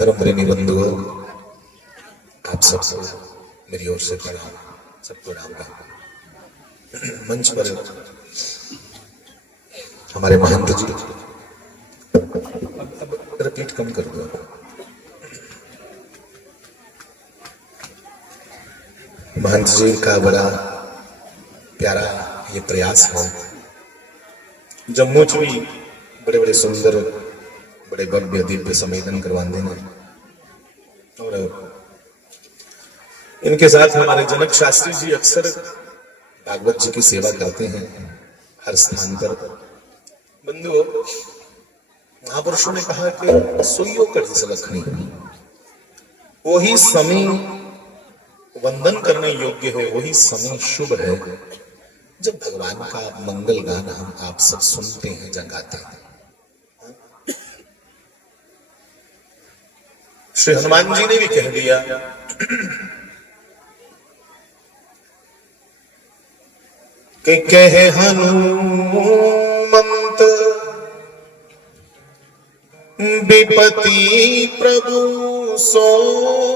धर्म प्रेमी बंधुओं, आप सबको मेरी ओर से प्रणाम, सबको राम राम। मंच पर हमारे महंत जी, अब रिपीट कम कर दो। महंत जी का बड़ा प्यारा ये प्रयास है। जम्मू च भी बड़े बड़े सुंदर, बड़े भव्य दिव्य संवेदन करवाते हैं और इनके साथ हमारे जनक शास्त्री जी अक्सर भागवत जी की सेवा करते हैं हर स्थान पर। बंधुओं, महापुरुषों ने कहा कि सोइयो कढ़ी सलखनी, वही समय वंदन करने योग्य है, वही समय शुभ है जब भगवान का मंगल गान हम आप सब सुनते हैं या गाते हैं। श्री हनुमान जी ने भी कह दिया कि कहे हनुमंत विपति प्रभु सोई,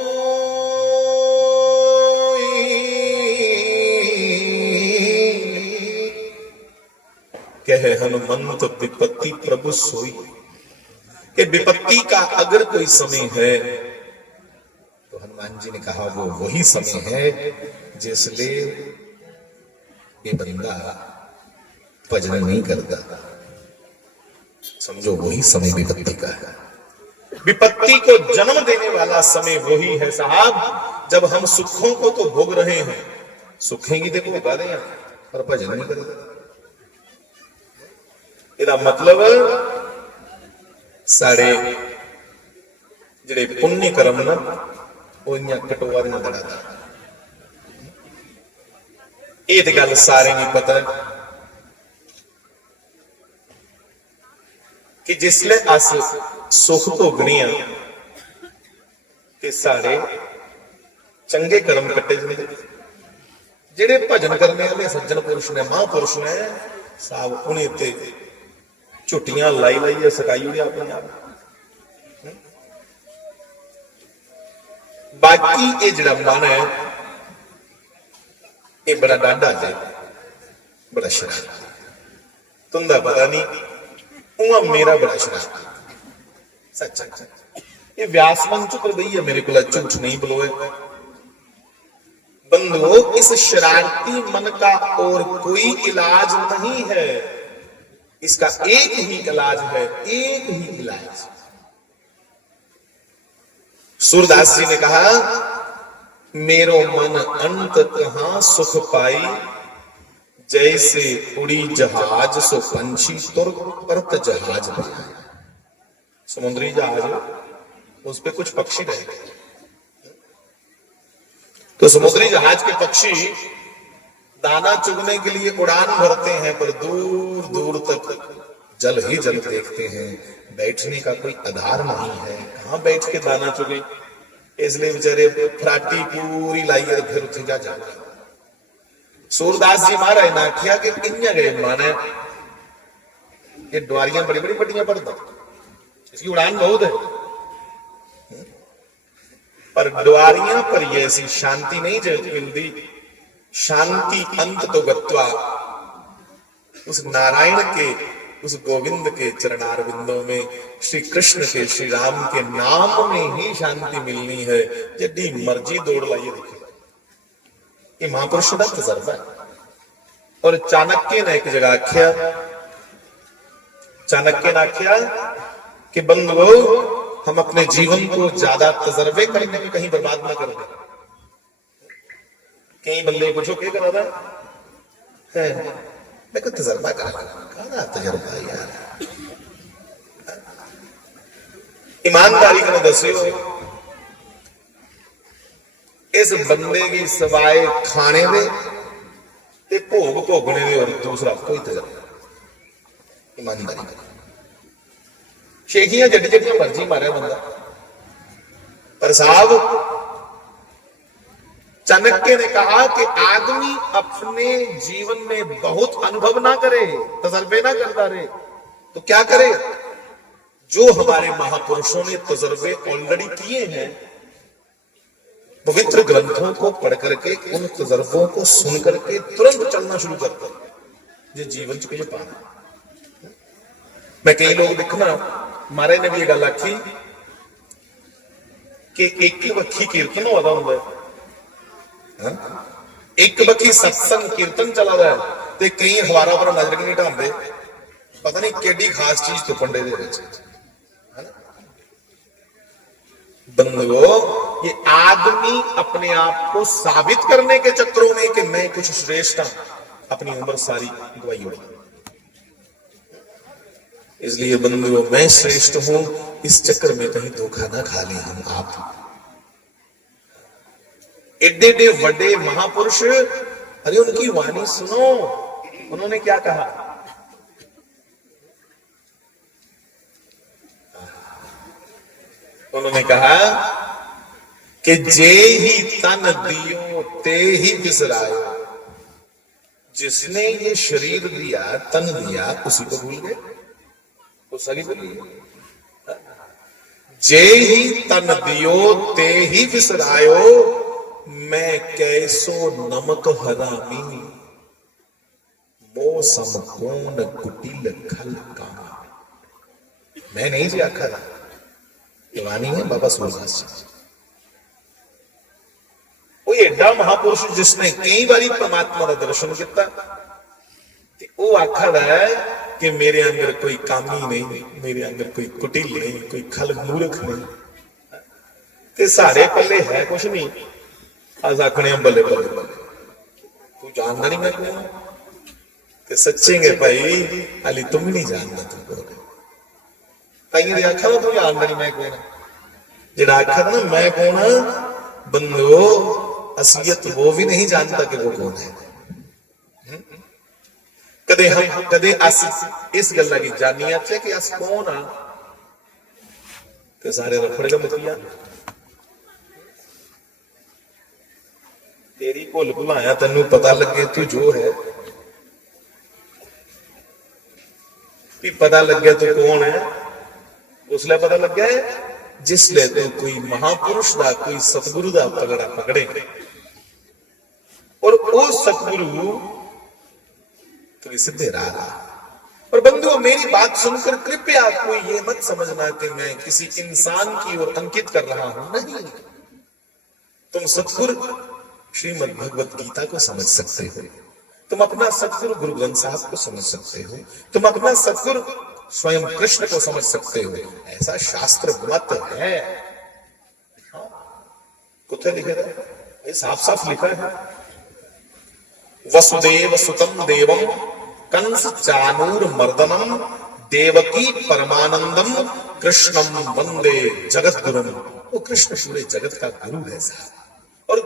कहे हनुमंत विपत्ति प्रभु सोई। कि विपत्ति का अगर कोई समय है तो हनुमान जी ने कहा वो वही समय है जिसलिए ये बंदा भजन नहीं करता। समझो वही समय विपत्ति का है। विपत्ति को जन्म देने वाला समय वही है साहब जब हम सुखों को तो भोग रहे हैं, सुखेंगी देखो गा रहे हैं पर भजन नहीं करेगा। ਇਹਦਾ मतलब साढ़े ਜਿਹੜੇ पुण्य कर्म ना ਉਹ ਇੰਨੀਆਂ ਕਟੋਰੀਆਂ ਦੜਾਦਾ। ਇਹ ਤੇ ਗੱਲ ਸਾਰੇ ਨੂੰ ਪਤਾ कि जिसले अस सुख भोगने ते सारे चंगे कर्म कट्टे जाते। जेड़े भजन करने वाले सज्जन पुरुष ने, महापुरुष ने साहब उन्हें ते झुटियां लाई लाई सकाई हुई अपने आप। बाकी ये जड़ा मन है ये बड़ा डाढ़ा है, बड़ा शरारती, तुंदा पता नहीं मेरा बड़ा शरारती सच। ये व्यास मंच पर गई है मेरे को झूठ नहीं बोलोए। बंधुओं, इस शरारती मन का और कोई इलाज नहीं है, इसका एक ही इलाज है, एक ही इलाज। सूरदास जी ने कहा मेरो मन अंत कहां सुख पाई, जैसे उड़ी जहाज सो पंछी तुर परत जहाज बनाया। समुद्री जहाज उस पे कुछ पक्षी रह गए तो समुद्री जहाज के पक्षी दाना चुगने के लिए उड़ान भरते हैं पर दूर दूर तक जल ही जल देखते हैं, बैठने का कोई आधार नहीं है, कहां बैठ के दाना चुगे। इसलिए बेचारे फराटी पूरी लाई फिर उठे जा जाए। सूरदास जी महाराज ने आखिया कि किन्या गए माने ये द्वारियां बड़ी बड़ी बड़ियां पड़ता, इसकी उड़ान बहुत है पर द्वारियां पर ये ऐसी शांति नहीं मिलती। शांति अंत तो गत्वा उस नारायण के, उस गोविंद के चरणारविंदों में, श्री कृष्ण के, श्री राम के नाम में ही शांति मिलनी है। जड्डी मर्जी दौड़ लाइए देखिए, ये महापुरुष का तजर्बा है। और चाणक्य ने एक जगह आख्या, चाणक्य ने आख्या कि बंधुओं हम अपने जीवन को ज्यादा तजर्बे करने में कहीं बर्बाद ना कर दें। कई बंदे पूछो क्या करा था है, मैं को तजर्बा करा, तजर्बा यार ईमानदारी का दस्यो इस बंदे की सवाए खाने दे ते भोग भोगने दे और दूसरा कोई तजर्बा। ईमानदारी शेखियां जड्डी जड्डियां मर्जी मारे बंदा, पर साहब चाणक्य ने कहा कि आदमी अपने जीवन में बहुत अनुभव ना करे, तजर्बे ना करता रहे तो क्या करे, जो हमारे महापुरुषों ने तजर्बे ऑलरेडी किए हैं, पवित्र ग्रंथों को पढ़ करके उन तजर्बों को सुन करके तुरंत चलना शुरू करते हैं, जो जीवन च कुछ पाना। मैं कई लोग देखना, मारे ने भी ये गल आखी कि एक बखी कीर्तन होता होंगे, एक बखी सत्संग कीर्तन चला रहा है, ते कई अखबारों पर नजर नहीं ढांदे, पता नहीं केडी खास चीज तो पंडे दे विच। बंदो, ये आदमी अपने आप को साबित करने के चक्करों में कि मैं कुछ श्रेष्ठ हूं, अपनी उम्र सारी गवाई उड़ा। इसलिए बंदो, मैं श्रेष्ठ हूं, इस चक्कर में कहीं धोखा ना खा ले हम आप। एडे एडे बड़े महापुरुष, अरे उनकी वाणी सुनो, उन्होंने क्या कहा। उन्होंने कहा कि जे ही तन दियो ते ही बिसरायो। जिसने ये शरीर दिया, तन दिया, उसी को भूल गए, वो सही बोलिए। जे ही तन दियो ते ही बिसरायो, मैं कैसो नमक हरामी, मो समकोन कुटिल खल कामा। मैं नहीं जी आखा था, वाणी है बाबा सूरदास जी। वो एडा महापुरुष जिसने कई बारी परमात्मा का दर्शन किया, वो आखर है कि मेरे अंदर कोई कामी नहीं, मेरे अंदर कोई कुटिल नहीं, कोई खल मूर्ख नहीं, ते सारे पल्ले है कुछ नहीं। अस आखने बल्ले बल्ले बल्ले, तू जानता नहीं मैं कौन, ते सच्चेंगे भाई, हाली तुम नहीं जानता तू कौन। ताइए आखा तू जानता नहीं मैं कौन, जेड़ा आखा ना मैं कौन, बंदो असलियत वो भी नहीं जानता कि वो कौन है। कदे हम कदे अस इस गल्ला की जानिया चे कि अस कौन आ, ते सारे रफड़ का मुखिया तेरी भुल भुलाया तेन पता लगे तू जो है, भी पता लगे तू कौन है, उसले पता लगे जिसले तू कोई महापुरुष का, कोई सतगुरु का पगड़ा पकड़े, और वो सतगुरु तो सीधे राह। और बंधुओं, मेरी बात सुनकर कृपया कोई ये मत समझना कि मैं किसी इंसान की ओर अंकित कर रहा हूं, नहीं। तुम सतगुरु श्रीमद् भगवत गीता को समझ सकते हो, तुम अपना सतगुरु गुरु ग्रंथ साहब को समझ सकते हो, तुम अपना सतगुरु स्वयं कृष्ण को समझ सकते हो, ऐसा शास्त्र मत है। कुछ लिखे था, साफ साफ लिखा है, वसुदेव सुतम देवम कंस चानूर मर्दनम देवकी परमानंदम कृष्णम वंदे जगत गुरुम। वो कृष्ण पूरे जगत का गुरु है साहब। और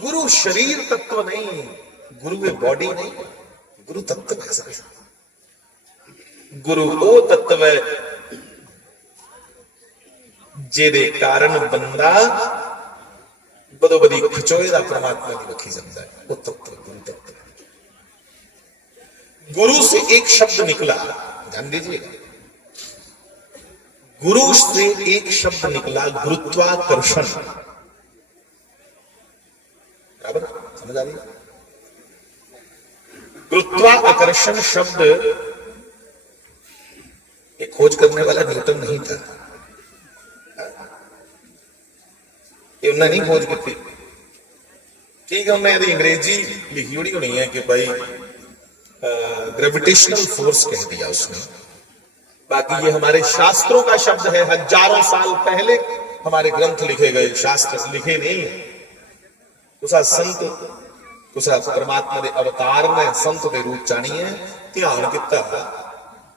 गुरु शरीर तत्व नहीं, गुरु में बॉडी नहीं, गुरु तत्व है साहब। गुरु वो तत्व है जेदे कारण बंदा बदो बदी खचोए दा परमात्मा की वखी जाता है। वो तत्व गुरु तत्व। गुरु से एक शब्द निकला, ध्यान दीजिएगा, गुरु से एक शब्द निकला, गुरुत्वाकर्षण। बराबर समझ आ रही? गुरुत्वाकर्षण शब्द ये खोज करने वाला न्यूटन नहीं था, ये उन्हें नहीं खोज की। ठीक है, उन्हें यदि अंग्रेजी लिखी हुई होनी है कि भाई ग्रेविटेशनल फोर्स कह दिया उसने, बाकी ये हमारे शास्त्रों का शब्द है। हजारों साल पहले हमारे ग्रंथ लिखे गए, शास्त्र लिखे नहीं है। उसा संत, उसा परमात्मा के अवतार ने संत के रूप जानी है, ध्यान किता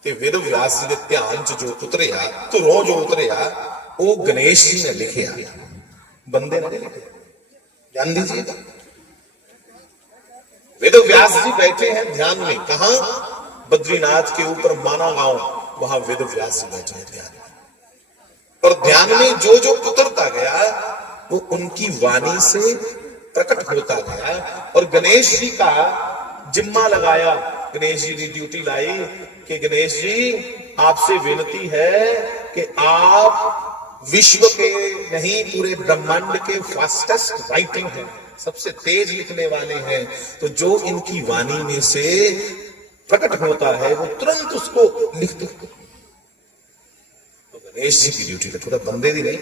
ते वेद व्यास जी के ध्यान च जो उतरिया, धुरों जो उतरिया, वो गणेश जी ने लिखिया, बंदे ने लिखे। ध्यान दीजिएगा, वेद व्यास जी बैठे हैं ध्यान में, कहा? बद्रीनाथ के ऊपर माना गांव, वहां वेद व्यास जी बैठे हैं ध्यान में। और ध्यान में जो जो उतरता गया वो उनकी वाणी से प्रकट होता गया। और गणेश जी का जिम्मा लगाया गणेश जी की ड्यूटी लाई कि गणेश जी आपसे विनती है कि आप विश्व के नहीं पूरे ब्रह्मांड के फास्टेस्ट राइटिंग हैं, सबसे तेज लिखने वाले हैं, तो जो इनकी वाणी में से प्रकट होता है वो तुरंत उसको लिख दो। तो गणेश जी की ड्यूटी तो थोड़ा बंदे दी नहीं।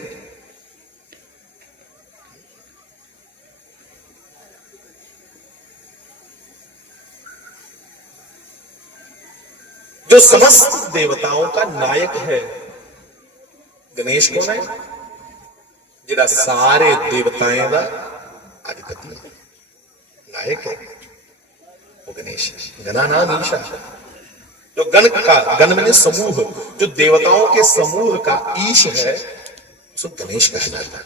जो समस्त देवताओं का नायक है, गणेश कौन है? जिहड़ा सारे देवताएं का अधिपति है, नायक है, वो गणेश है। गणा नाम ईशा, जो गण का, गण में समूह, जो देवताओं के समूह का ईश है, उसको गणेश कहा जाता है।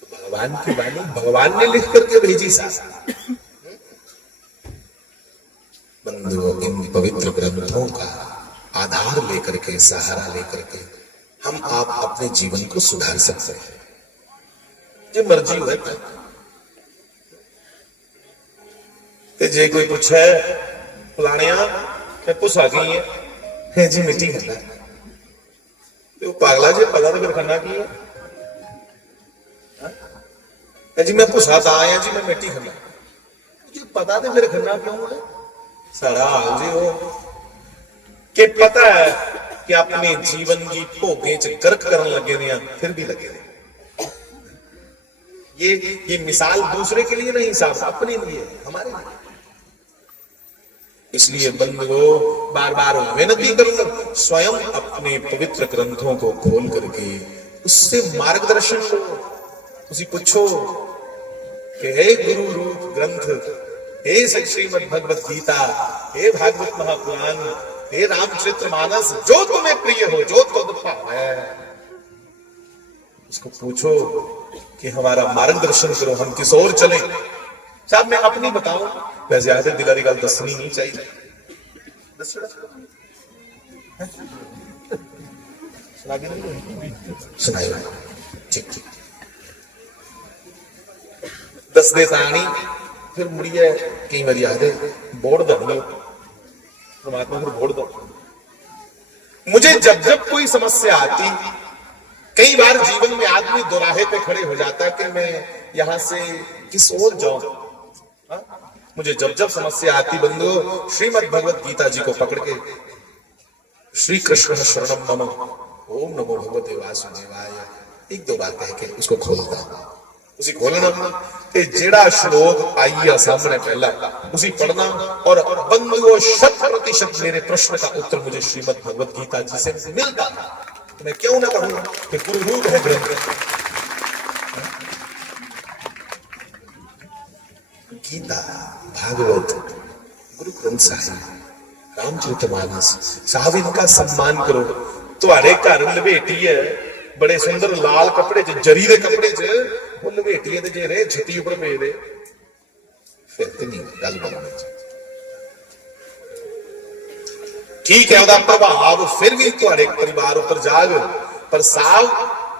तो भगवान की वाणी भगवान ने लिख करके भेजी साहब। बंधुओं, इन पवित्र ग्रंथों का आधार लेकर के, सहारा लेकर के हम आप अपने जीवन को सुधार सकते हैं। जो मर्जी हो ते जे कोई पूछे फलाणिया मैं पुस आ गई है जी मिट्टी खाना, तो पागला जी पता तो फिर खाना की है जी मैं भुसा दा आया जी मैं मिट्टी खाना, जी पता तो फिर खाना क्यों है? सारा हाल जी हो कि पता है कि अपने जीवन की भोगे च गर्क करन लगे ने, फिर भी लगे ने। ये मिसाल दूसरे के लिए नहीं साहब, अपने लिए, हमारे लिए। इसलिए बंधुओं, बार बार विनती करूं, स्वयं अपने पवित्र ग्रंथों को खोल करके उससे मार्गदर्शन लो। उसी पूछो कि हे गुरु रूप ग्रंथ, हे श्रीमद् भगवत गीता, हे भागवत महापुराण, हे रामचरितमानस, जो तुम्हें प्रिय हो, जो तुम है, उसको पूछो कि हमारा मार्गदर्शन करो, हम किस ओर चले। साहब मैं अपनी बताऊं, वैसे आधे दिलारी गल दसनी नहीं चाहिए, सुनाई ठीक ठीक दस दे तानी फिर मुड़िए कई बार आधे बोड़ दो परमात्मा, फिर बोड़ दो। मुझे जब जब कोई समस्या आती, कई बार जीवन में आदमी दोराहे पे खड़े हो जाता कि मैं यहां से किस ओर जाऊं। मुझे जब जब समस्या आती बंधु, श्रीमद् भगवत गीता जी को पकड़ के श्री कृष्ण शरणम मम, ओम नमो भगवते वासुदेवाय, एक दो बार कह के उसको खोलता। उसी खोलना कि जेड़ा श्लोक आइया सामने पहला उसी पढ़ना, और बंधुओं 100% मेरे प्रश्न का उत्तर मुझे श्रीमद् भगवत गीता जी से मिलता, तो मैं क्यों ना कहूं कि गुरु रूप है ग्रंथ। गीता, भागवत, गुरु ग्रंथ साहिब, रामचरितमानस साहब, इनका सम्मान करो। तुम्हारे घर लपेटी है बड़े सुंदर लाल कपड़े च, जरी दे कपड़े च, वो लपेटी ते जे रे छत्ती ऊपर पे दे, फिर तो नहीं गल बननी। ठीक है वह प्रभाव फिर भी तुम्हारे परिवार ऊपर जाग, पर साहब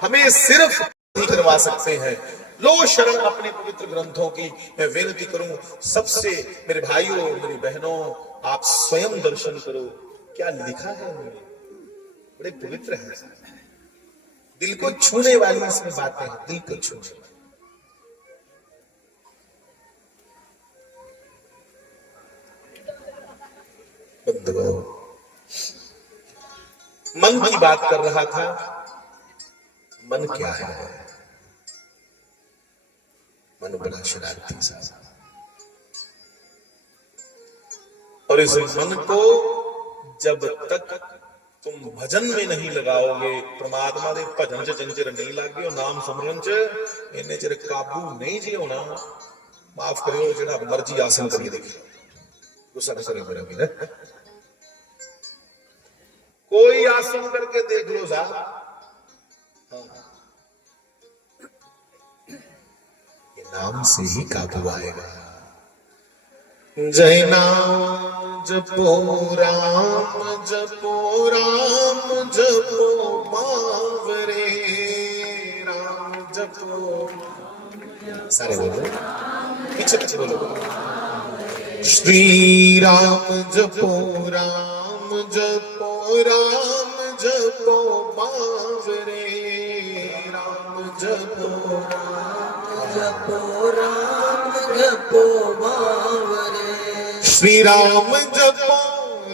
हमें सिर्फ नहीं करवा सकते हैं। लो शरण अपने पवित्र ग्रंथों की। मैं विनती करूं सबसे, मेरे भाइयों मेरी बहनों, आप स्वयं दर्शन करो क्या लिखा है उन्होंने, बड़े पवित्र है, दिल को छूने वाली इसमें बातें हैं, दिल को छूने वाली। बंधुओं, मन की बात कर रहा था। मन क्या है? मन बड़ा शरारती सा, और इस मन को जब तक तुम भजन में नहीं लगाओगे, परमात्मा दे भजन च जिन चिर नहीं लागे, नाम सिमरन च इन्ने चिर काबू नहीं जी होना। माफ करियो जेड़ा मर्जी आसन करिए, देखिए गुस्सा न करियो मेरा भी, कोई आसन करके देख लो साहब, ये नाम से ही काबू आएगा। जय नाम जपो राम, जपो राम, जपो बावरे, राम जपो, सारे बोलो पीछे से बोलो। श्री राम जपो राम जपो राम जपो बावरे, राम जपो राम जपो बावरे। श्री राम जपो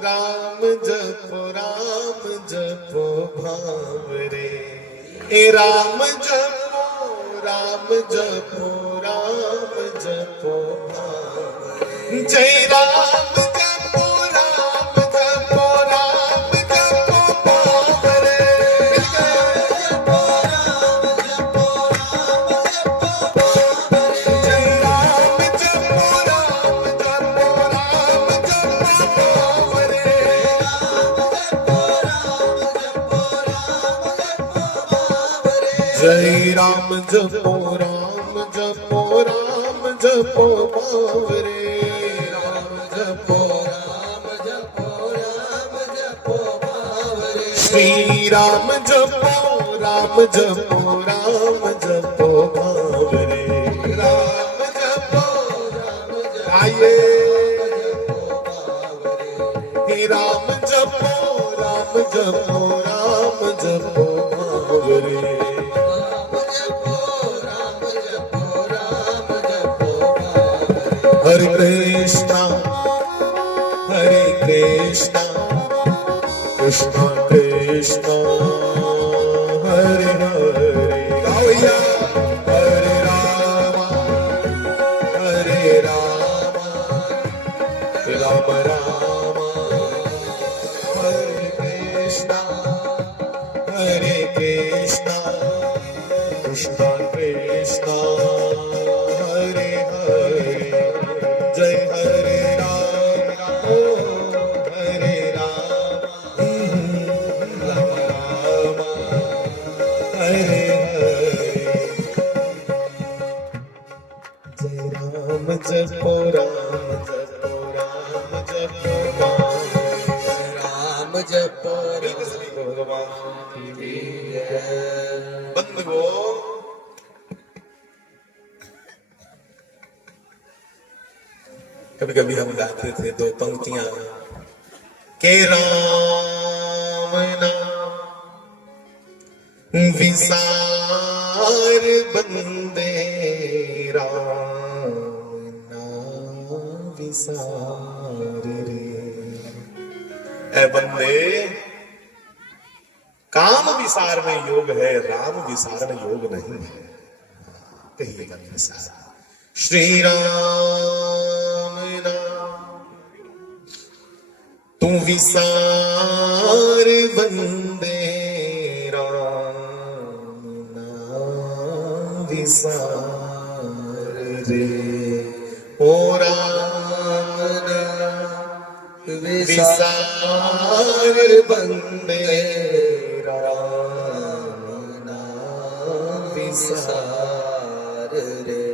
राम जपो राम जपो भावरे, ए राम जपो राम जपो राम जपो भावरे। जय राम जपो राम जपो राम जपो भावरे, जपो राम जपो राम जपो बावरे। जय राम जपो राम जपो राम जपो भावरे। जय राम जपो राम जपो राम जपो बावरे, राम जपो राम जपो राम जपो बावरे। श्री राम जपो राम जपो राम जपो बावरे, राम जपो आइए। हे राम जपो राम जपो राम जपो बावरे। हरे कृष्णा कृष्णा कृष्णा हरे हरे, गाओ हरे राम राम राम हरे कृष्णा कृष्णा कृष्णा हरे हरे। जय हरे राम हरे राम राम हरे हरे। जय राम जपो राम जपो राम जपो राम जपो भगवान की बंधुओं, कभी कभी हम गाते थे दो पंक्तियां के राम नाम विसार बंदे, राम नाम विसार रे। ऐ बंदे, काम विसार में योग है, राम विसार में योग नहीं है। कहिएगा मेरे साथ, श्री राम नाम तू विसार बंदे, राम नाम विसार रे। ओ राम नाम विसार बंदे, राम नाम विसार रे।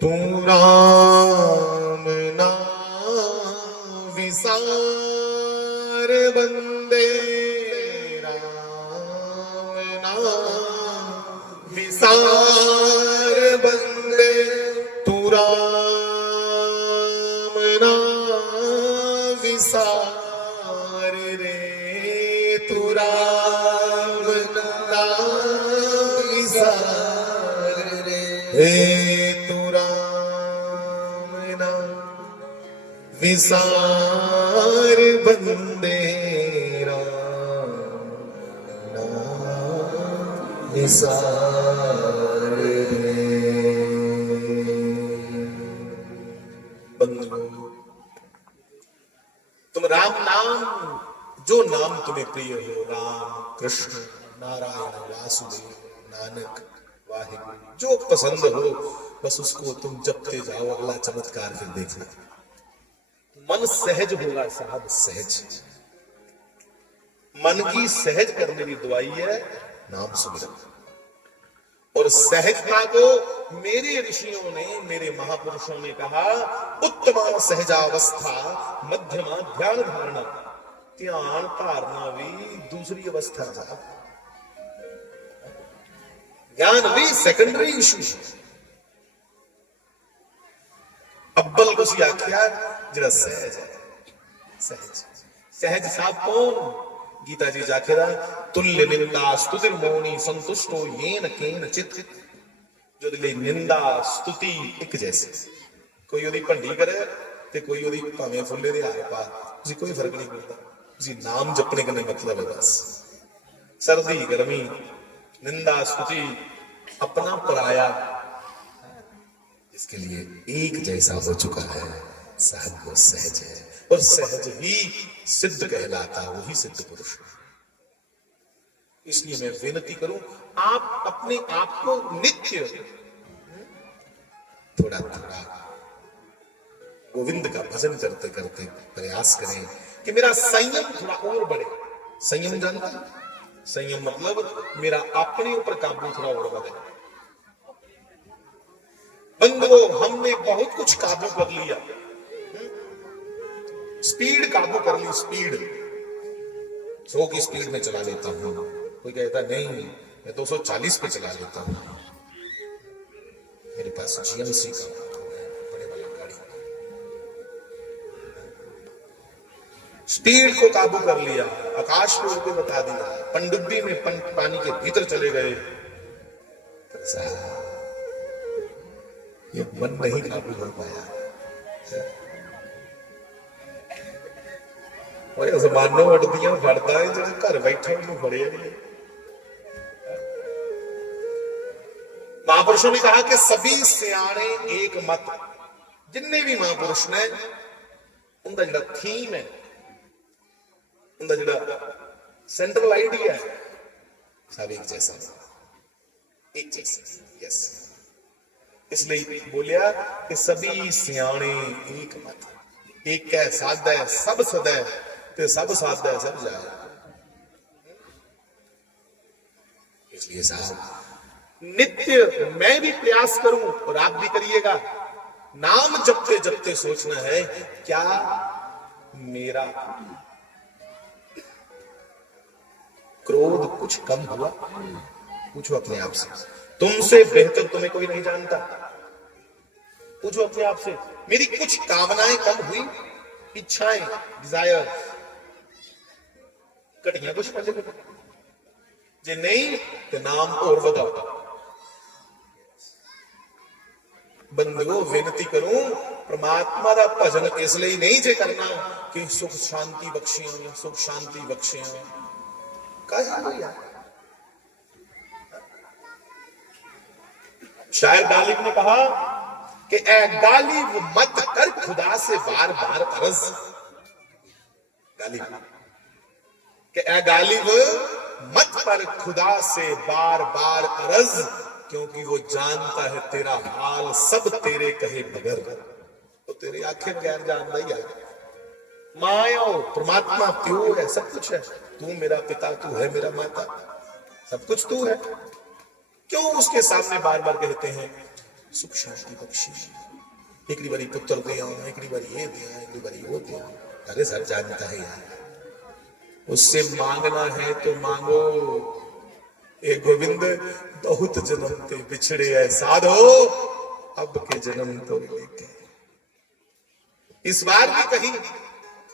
तू राम नाम विसार बंदे, राम नाम विसार बंदे। तू राम नाम विसार रे, तू राम नाम विसार रे। हे तू राम नाम विसार बंदे, राम नाम विसार रे। बंधुओं, तुम राम नाम, जो नाम तुम्हें प्रिय हो, राम कृष्ण नारायण वासुदेव नानक वाहिगुरु, जो पसंद हो बस उसको तुम जपते जाओ। अगला चमत्कार फिर देखना, मन सहज होगा साहब, सहज। मन की सहज करने की दवाई है नाम सुमिरन। और सहजता को मेरे ऋषियों ने, मेरे महापुरुषों ने कहा, उत्तमा सहजावस्था मध्यमा ध्यान धारणा। ध्यान धारणा भी दूसरी अवस्था है, ज्ञान भी सेकेंडरी इशू है। अब्बल कुछ आख्या जरा सहज है, सहज सहज साहब कौन? गीता जी जाखेरा तुल्य निंदा स्तुतिर मौनी संतुष्टो येन केन चित। जो दिले निंदा स्तुति एक जैसे, कोई ओदी भंडी करे ते कोई ओदी भावें फुल्ले दे हार पा, उसी कोई फर्क नहीं पड़ता, उसी नाम जपने का मतलब है बस। सर्दी गर्मी निंदा स्तुति अपना पराया, इसके लिए एक जैसा हो चुका है, साहब वो सहज है और सहज ही सिद्ध कहलाता, वही सिद्ध पुरुष। इसलिए मैं विनती करूं, आप अपने आप को नित्य थोड़ा थोड़ा गोविंद का भजन करते करते प्रयास करें कि मेरा संयम थोड़ा और बढ़े। संयम जानता है? संयम मतलब मेरा अपने ऊपर काबू थोड़ा और बढ़े। बंधुओं, हमने बहुत कुछ काबू कर लिया, स्पीड काबू कर ली, स्पीड 100 की स्पीड में चला लेता हूं। कोई कहता नहीं मैं 240 पे चला लेता हूं, मेरे पास जीएमसी का बड़े वाला गाड़ी, स्पीड को काबू कर लिया, आकाश में उड़के बता दिया, पनडुब्बी में पानी के भीतर चले गए। ये मन नहीं काबू कर पाया। और जमानों वड्डियां फड़दा है जो घर बैठे उन्होंने फड़े नहीं। महापुरुषों ने कहा कि सभी सियाणे एक मत, जिन्ने भी महापुरुष ने उनका जो थीम है, उनका जो सेंट्रल आइडिया है, सब एक जैसा, एक जैसा। यस, इसलिए बोलिया कि सभी सियाणे एक मत, एक है साधा है सब सदा है, ते सब साधा है सब जाए। इसलिए साहब नित्य मैं भी प्रयास करूं और आप भी करिएगा, नाम जपते जपते सोचना है क्या मेरा क्रोध कुछ कम हुआ? पूछो अपने आप से, तुमसे बेहतर तुम्हें कोई नहीं जानता। पूछो अपने आप से, मेरी कुछ कामनाएं कम हुई, इच्छाएं, डिजायर घटिया कुछ पहले जे नहीं तो नाम और बढ़ाओ। बंधुओं, विनती करूं, परमात्मा का भजन इसलिए नहीं जे करना कि सुख शांति बख्शियां, सुख शांति बख्शियां कहा। शायर गालिब ने कहा कि ए गालिब मत कर खुदा से बार बार अर्ज। गालिब कि ए गालिब मत पर खुदा से बार बार अर्ज, क्योंकि वो जानता है तेरा हाल सब तेरे कहे बगैर। तो तेरे आंखें बगैर जानता ही है। माया परमात्मा प्यो है, सब कुछ है। तू मेरा पिता, तू है मेरा माता, सब कुछ तू है। क्यों उसके सामने बार बार कहते हैं सुख शांति बख्शी, एक बारी पुत्र दिया, एक बारी ये दिया, एक बारी वो दिया। अरे सब जानता है यार, उससे मांगना है तो मांगो। ए गोविंद बहुत जन्म ते बिछड़े है साधो, अब के जन्म तो लेके। इस बार भी कहीं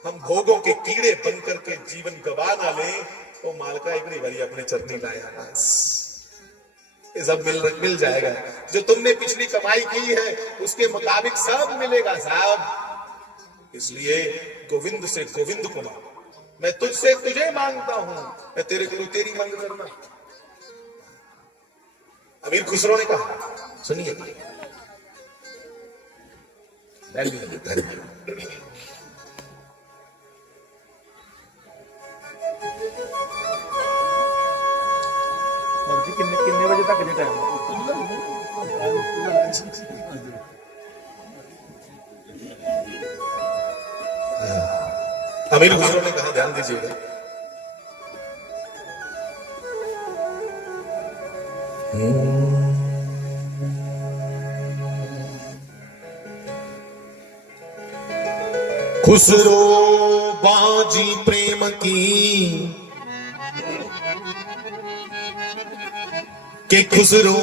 हम भोगों के कीड़े बनकर के जीवन गवा ना ले, तो मालका एक बारी अपने चरनी लाया, बस ये सब मिल जाएगा। जो तुमने पिछली कमाई की है उसके मुताबिक सब मिलेगा साहब। इसलिए गोविंद से गोविंद को मांगो। मैं तुझसे तुझे मांगता हूं, मैं तेरे को तेरी मांग करना। अमीर खुसरो ने कहा, सुनिए, कितने बजे तक टाइम? अमीर खुसरो ने कहा, ध्यान दीजिएगा, खुसरो बाजी प्रेम की के खुसरो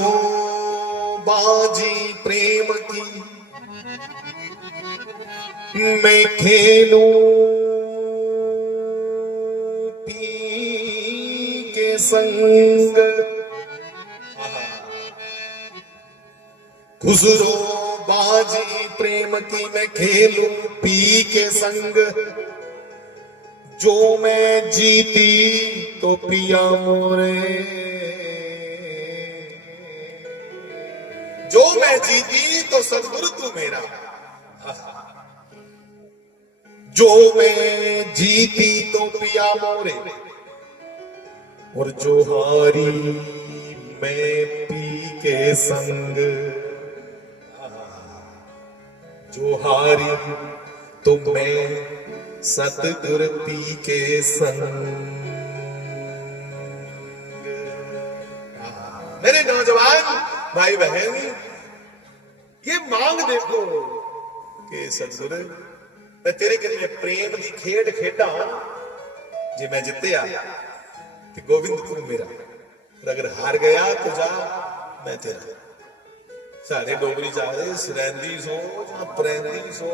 बाजी प्रेम की, मैं खेलूं पी के संग, खुसरो बाजी प्रेम की मैं खेलूं पी के संग, जो मैं जीती तो पिया मोरे, जो मैं जीती तो सदगुरु तू मेरा, जो मैं जीती तो पिया मोरे, और जो हारी मैं पी के संग, जो हारी तो मैं सतगुर पी के संग। मेरे नौजवान भाई बहन, ये मांग देखो कि सतगुर मैं तेरे कन्ने प्रेम की खेड खेडा, जे मैं जितया तो गोविंद तू मेरा, और अगर हार गया तो जा मैं तेरा। सारे डोगरी जाते सरैंदी सो या परैंदी सो,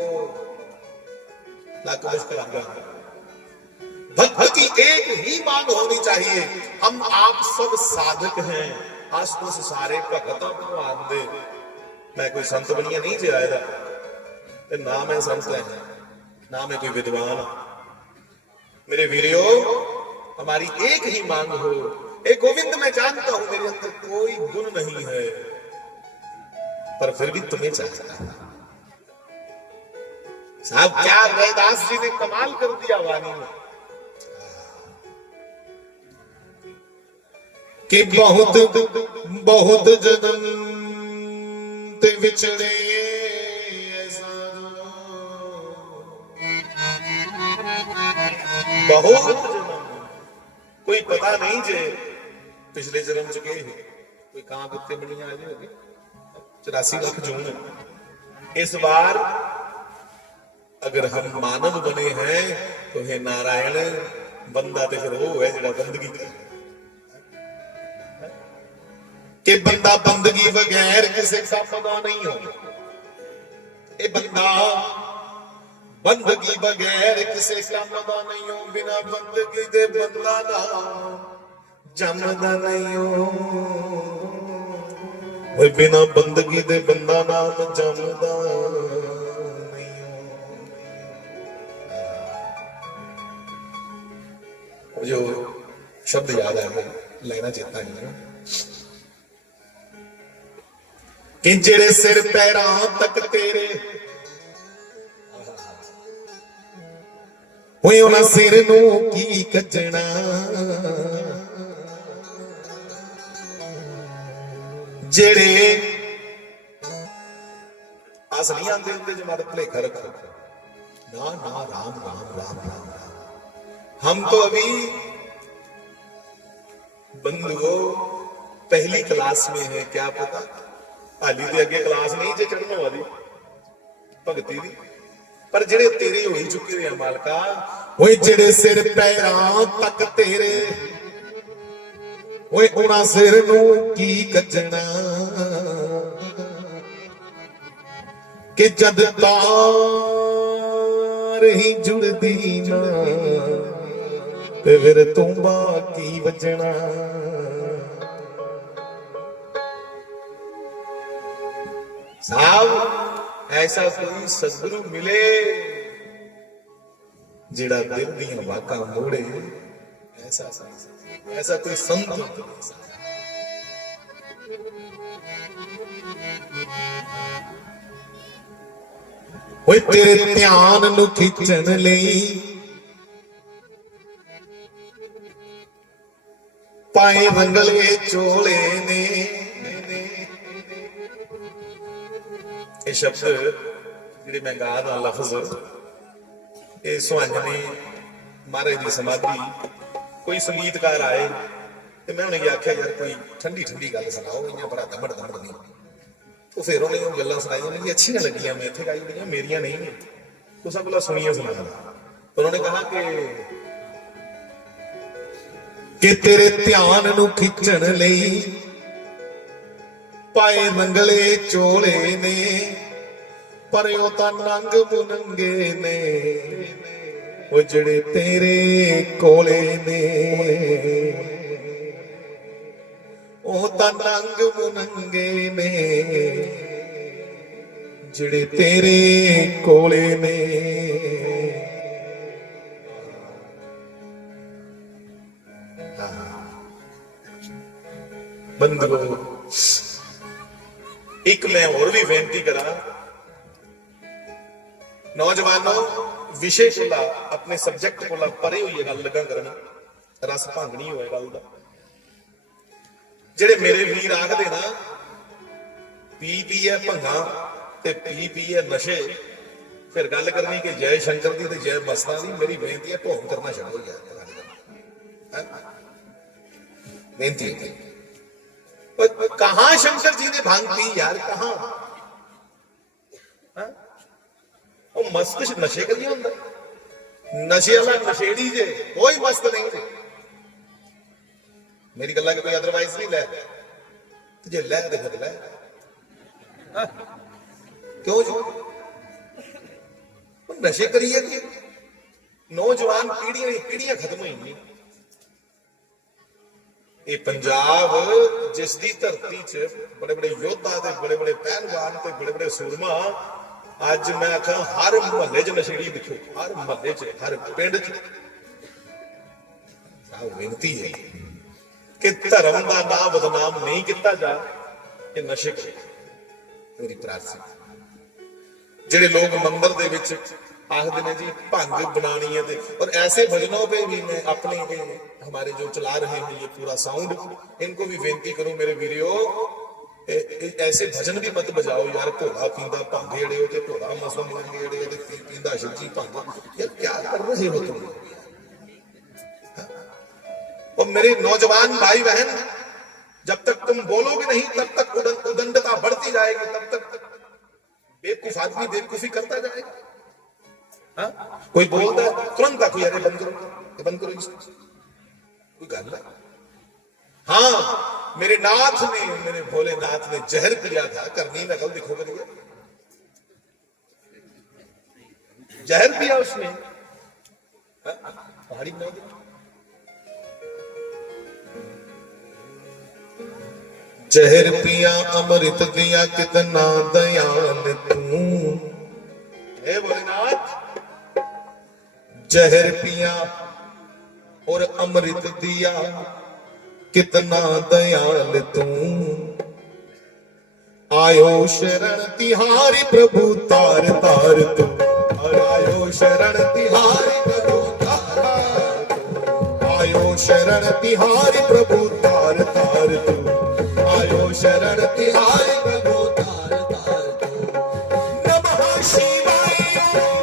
लाख मुश्किल आ गया। भक्त की एक ही मांग होनी चाहिए, हम आप सब साधक हैं, आसपास सारे भगत भगवान दे। मैं कोई संत बनिया नहीं जे आया, ना मैं संत है ना मैं कोई विद्वान। मेरे वीरियो, हमारी एक ही मांग हो, ए गोविंद मैं जानता हूं मेरे अंदर कोई गुण नहीं है, पर फिर भी तुम्हें चाहता है। साहब क्या रैदास जी ने कमाल कर दिया वाणी में, कि बहुत बहुत जन्म ते विछड़े बहुत जन्म, कोई पता नहीं जे पिछले जन्म च गए कोई कहां कुत्ते बनिया आ जाए 84 लाख जून। इस बार अगर हम मानव बने हैं तो हे नारायण, बंदा तो फिर वो है जो बंदगी करे, कि बंदा बंदगी बगैर किसी का पता नहीं हो। ये बंदा बंदगी बगैर किसी का पता नहीं हो, बिना बंदगी दे बंदा ना जमदा नहीं हो, बिना बंदगी दे बंदा नाम जमदा नहीं हो। जो शब्द याद आ गए, लेना चेता नहीं है कि जेड़े सिर पैरां तक तेरे हुए, उन्हां सिर नूं की कजना, जेड़े आस नहीं आते होंगे जो हमारे भुलेखा रखो, ना ना राम राम राम राम राम। हम तो अभी बंधुओं पहली क्लास में है, क्या पता हाली तो अगे क्लास नहीं जे चढ़ने वाली भगती दी, पर जेड़े तेरे हो ही चुके हैं मालका, ओए जेड़े सिर पैरां तक तेरे ओए, उन्हां सिर नूं की कजना, कि जद तार ही जुड़दी ना ते फिर तू बाकी वजना। साहब ऐसा कोई सदगुरु मिले जेड़ा दिल दियां वाका मोड़े, ऐसा कोई संत होए, तेरे ध्यान नूं खिंचण लई पाए रंगले चोले ने। ये शब्द जिहड़े मैं गा दा लफ्ज, ये सुहांजनी महाराज की समाधि कोई संगीतकार आए तो मैं उन्हें आख्या यार कोई ठंडी ठंडी गल सुनाओ, इन्ना बड़ा दमड़ दमड़ नहीं। तो फिर उन्हें वो गल्लां सुनाई, उन्हें अच्छियां लगियां, मैं इत्थे गाई दियां मेरियां नहीं है, तो सब बोला सुनिए सुना। तो उन्होंने कहा कि तेरे ध्यान नूं खिंचण लई पाए रंगले चोले ने, पर ओ तां नंग मुनंगे ने ओ जिहड़े तेरे कोले ने ओ तां नंग मुनंगे ने जिहड़े तेरे कोले ने बंधुओं एक मैं और भी बेनती करा नौजवानों विषय कोला अपने सब्जेक्ट कोला परे हुई गल लगा करना रस भंगनी होए गल दा जेड़े मेरे वीर आखदे ना पी है भंगा ते पी है नशे फिर गल करनी कि जय शंकर दी ते जय मस्तां दी मेरी बेनती है ढोंग करना छड्डो यार बेनती है कहां शंकर जी ने भांग पी यार कहां वो मस्त नशे करिए हुंदा नशे वाला नशेड़ी जे कोई मस्त नहीं जे मेरी गल्ला के कोई अदरवाइज नहीं लै ते जे लै ते फिर लै क्यों जो नशे करिए कि नौजवान पीढ़ियां खत्म हुई नहीं ये पंजाब जिस दी धरती च बड़े बड़े योद्धा ते बड़े बड़े पहलवान ते बड़े बड़े सूरमा अज मैं आखा हर महल्ले च नशेड़ी दिखो हर महल्ले च हर पिंड च विनती है कि धर्म का नाम बदनाम नहीं किया जा कि नशे करे मेरी प्रार्थना जेडे लोग मंदिर दे विच आखदे ने जी भंग बनानी है और ऐसे भजनों पे भी मैं अपने हमारे जो चला रहे हैं ये पूरा साउंड इनको भी बेनती करूं मेरे वीडियो ऐसे भजन भी मत बजाओ यार ढोला पींदा भंग जेड़े हो ते ढोला मसों मंगे जेड़े हो ते पींदा शिवजी भंग यार क्या कर रहे हो तुम और मेरे नौजवान भाई बहन जब तक तुम बोलोगे नहीं तब तक उदंडता बढ़ती जाएगी तब तक बेवकूफ आदमी बेवकूफी करता जाएगा कोई बोलता है तुरंत आखो यार बंद करो कोई गल है हाँ मेरे नाथ ने मेरे भोलेनाथ ने जहर पिया था करनी नकल दिखो करिए जहर पिया उसने पहाड़ी बना दी जहर पिया अमृत दिया कितना दयाल तू हे भोलेनाथ जहर पिया और अमृत दिया कितना दयाल तू आयो शरण तिहारी प्रभु तार तार तू आयो शरण तिहारी प्रभु तार आयो शरण तिहारी प्रभु तार तार तू आयो शरण तिहारी प्रभु तार तार तू नमः शिवाय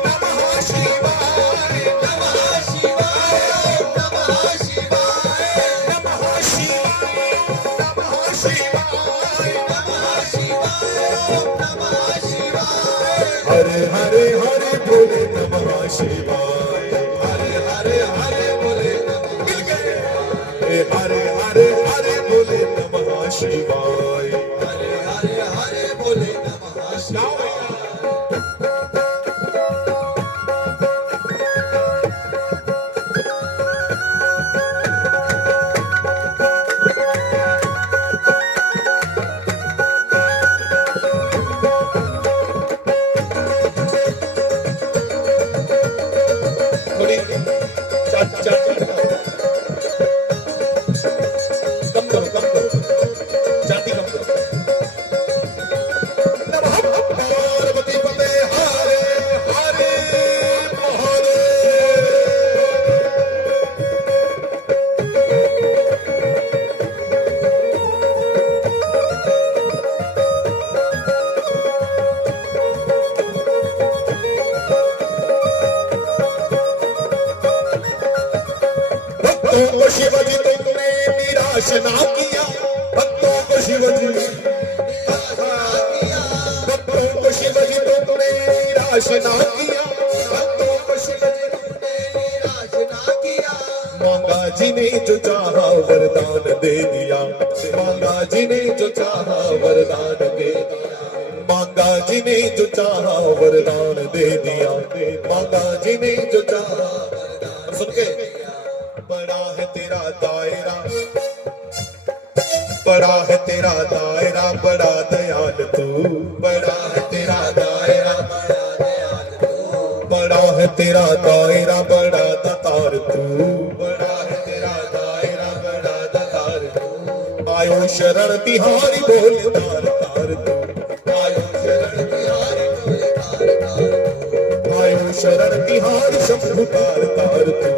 नमः शिवाय नमः शिवाय नमः शिवाय नमः शिवाय नमः शिवाय नमः शिवाय नमः शिवाय हरे हरे हरे बोले नमः शिवाय हरे हरे हरे बोले नमः शिवाय हरे हरे हरे बोले नमः शिवाय हरे हरे हरे बोले नमः शिवाय थोड़ी चाट कम करो चाटी कम करो नमः पार्वती पते हरे हरे भक्तों को शिवजी तुमने निराश ना किया भक्तों को शिवजी भक्तों को शिवजी तुमने निराश ना किया भक्तों को शिवजी तुमने निराश ना किया मांगा जी ने जो चाहा वरदान दे दिया मांगा जी ने जो चाहा वरदान दे दिया मांगा जी ने जो चाहा वरदान दे दिया, माता जी ने जो चाहा वरदान। सुन के, बड़ा है तेरा दायरा, बड़ा है तेरा दायरा, बड़ा दयाल तू, बड़ा है तेरा दायरा, बड़ा दयाल तू, बड़ा है तेरा दायरा, बड़ा दातार तू, बड़ा है तेरा दायरा, बड़ा दातार तू। आयो शरण तिहारी बोल तार तार तू, आयो शरण तिहारी बोल तार तार तू, आयो शरण तिहारी शंभु तार तार तू,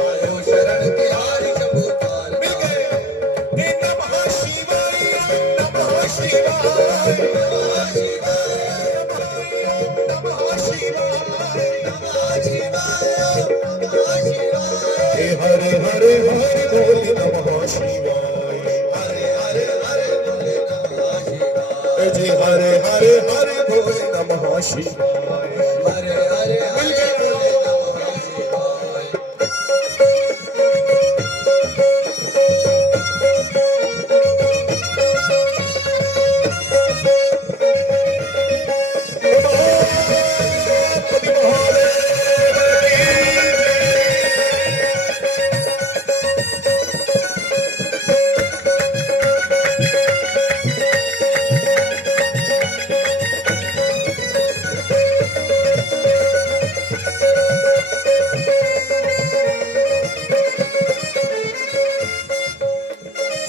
आयो शरण तिहारी शंभु तार। मिल गए। हे नमः शिवाय, नमः शिवाय, नमः शिवाय, नमः शिवाय, नमः शिवाय, नमः शिवाय। हे हरे हरे हरे बोल नमः शिवाय, हरे हरे हरे बोल नमः शिवाय, जी हरे हरे हरे बोल नमः शिवाय, हरे हरे हरे बोल नमः शिवाय।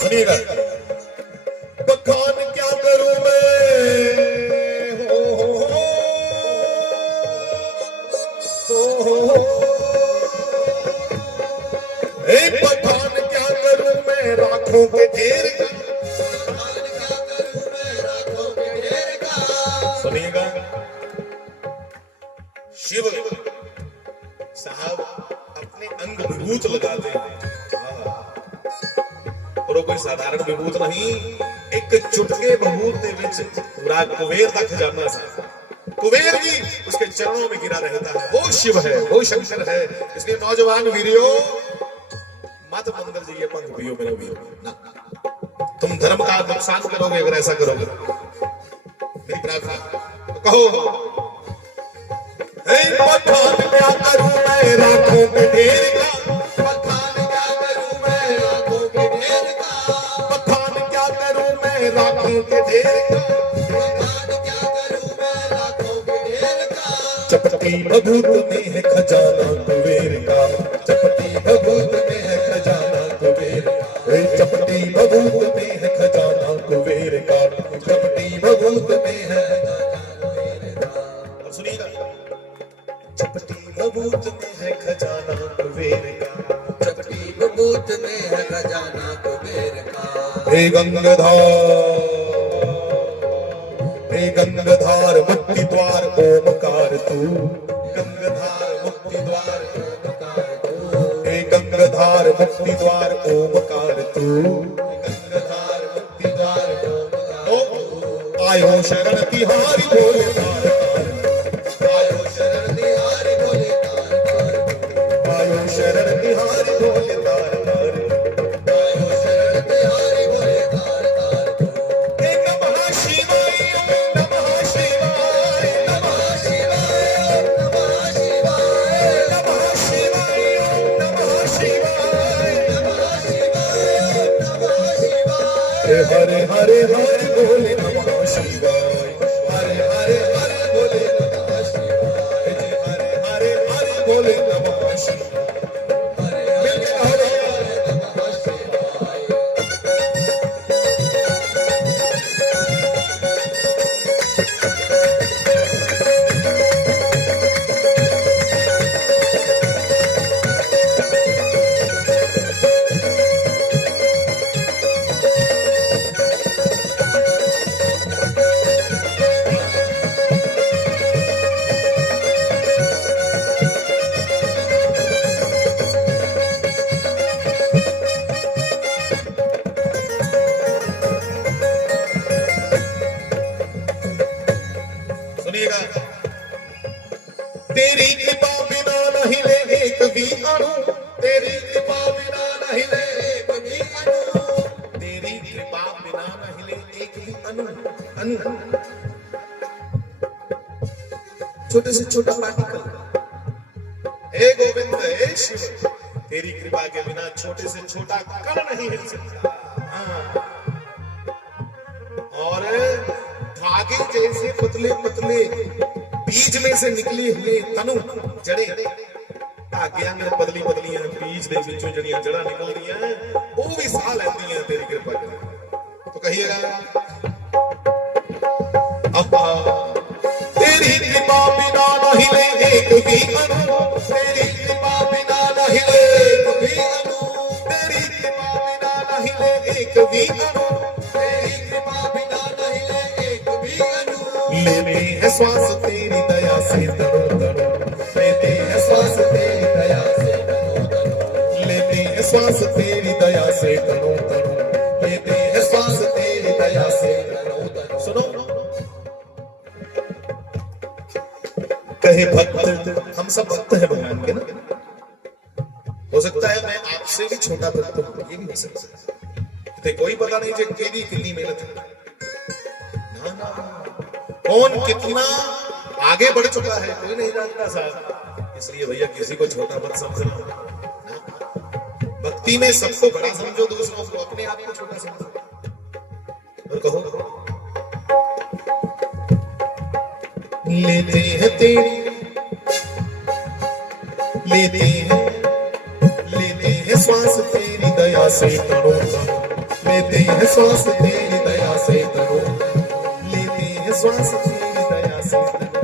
सुनिएगा, बखान क्या करूं मैं, एक बखान क्या करूं मैं राखों के ढेर का, बखान क्या करूं मैं राखों के ढेर का। सुनिएगा, शिव साहब अपने अंग विभूत लगाते हैं, और वो कोई साधारण विभूत नहीं, एक चुटके विभूत दे विच पूरा कुबेर का खजाना सा, कुबेर जी उसके चरणों में गिरा रहता है। वो शिव है, वो शंकर है। इसलिए नौजवान वीरियो मत मंदिर जाइए पंख पियो मेरे वीर ना, तुम धर्म का नुकसान करोगे अगर ऐसा करोगे। मेरी प्रार्थना तो कहो, हे पठान क्या करूं मैं राखों के ढेर का, पठान क्या करूं मैं राखों के ढेर का, पठान क्या करूं मैं राखों के ढेर का, पठान क्या करूं मैं राखों के ढेर का। चपटी भभूत में है खजाना कुबेर का, चपटी भभूत में है खजाना कुबेर का, चपटी भभूत में है खजाना कुबेर का, चपटी भभूत में है खजाना कुबेर का। और सुनिएगा, चपटी भभूत में है खजाना कुबेर का, चपटी भभूत में है खजाना कुबेर का। हे गंगाधार, हे गंगाधार मुक्ति द्वार ओमकार तू, गंगाधार मुक्ति द्वार ओमकार तू, हे गंगाधार मुक्ति द्वार ओमकार तू, गंगाधार मुक्ति द्वार ओमकार तू। आयो शरण तिहारी बोले तार तार, आयो शरण तिहारी बोले तार तार, आयो शरण तिहारी बोले तार तार, आयो शरण तिहारी बोले तार तार। हे नमः शिवाय, नमः शिवाय, नमः शिवाय, नमः शिवाय, नमः शिवाय, नमः शिवाय, नमः शिवाय, नमः शिवाय। हरे हरे हरे बोले नमः शिवाय, हरे हरे हरे बोले नमः शिवाय, हरे हरे हरे बोले नमः शिवाय, हरे हरे हरे नमः शिवाय। सुनिएगा, तेरी कृपा बिना नहीं ले एक भी अणु, तेरी कृपा बिना नहीं ले एक भी अणु, तेरी कृपा बिना नहीं ले एक भी अणु अणु। छोटे से छोटा पार्टिकल। हे गोविंद, हे शिव, तेरी कृपा के बिना छोटे से छोटा कण नहीं हिल सकता। हाँ। और धागे जैसे पतले पतले बीज में से निकले हुए तनु जड़े, धागियां में पतली पतली बीज दे विचों जड़ियां जड़ा निकल रही हैं, वो भी साह लेती हैं तेरी कृपा के। तो कहिएगा, अब्बा तेरी कृपा बिना नहीं ले एक भी अनु, तेरी कृपा बिना नहीं ले एक भी अनु, तेरी कृपा बिना नहीं ले एक भी अनु, तेरी कृपा बिना नहीं ले एक भी अनु। लेते हैं श्वास तेरी दया से तनो तनो, लेते हैं श्वास तेरी दया से तनो तनो, लेते हैं श्वास तेरी दया से तनो तनो, लेते हैं श्वास तेरी दया से तनो तनो। सुनो, कहे भक्त, हम सब भक्त हैं भगवान के ना। हो सकता है मैं आपसे भी छोटा भक्त हूं, ये भी हो सकता है। तो कोई पता नहीं जो केदी कितनी मेहनत है ना, ना, कौन कितना आगे बढ़ चुका है कोई नहीं जानता साहब। इसलिए भैया किसी को छोटा मत समझना। भक्ति में सबको बड़ा समझो, दूसरों को अपने आप को छोटा समझो। और कहो, लेते हैं तेरी, लेते हैं श्वास तेरी दया से तनो तनो, लेते हैं श्वास तेरी दया से तनो, लेते हैं श्वास तेरी दया से तनो।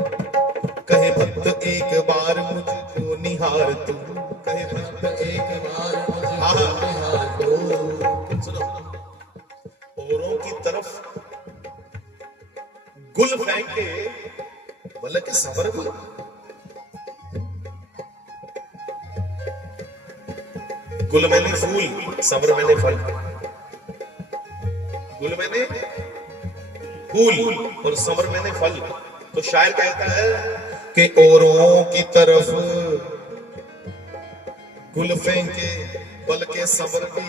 कहे भक्त एक बार मुझको निहार तू, कहे भक्त एक बार मुझको निहार तू। सुनो, औरों की तरफ गुल फेंके बल्कि सबर भी। गुल मैंने फूल, सबर मैंने फल। गुल मैंने फूल और सबर मैंने फल। तो शायर कहता है कि औरों की तरफ गुल फेंके बल्कि सबर भी,